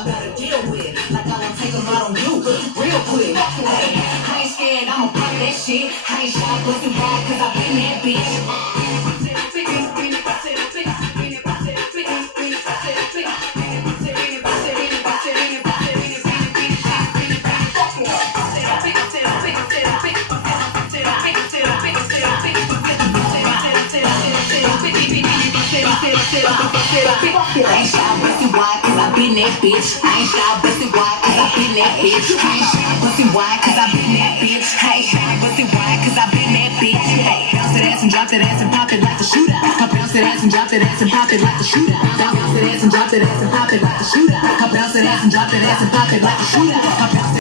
I gotta deal with. Like I wanna take them out on you, real quick. Hey, I ain't scared, I'ma pop that shit. I ain't shy, bustin' wide, cause I been that bitch. I ain't shy, bustin' wide, cause I been that bitch. I ain't shy, bustin' wide, cause I been that bitch. I ain't shy, bustin' wide, cause I been that bitch. I ain't shy, bustin' wide, cause I been that bitch. Hey, bounce that ass and drop that ass and pop it like the shooter. Bounce that ass and drop that ass and pop it like the shooter. Bounce that ass and drop that ass and pop it like the shooter. Bounce that ass and drop that ass and pop it like the shooter.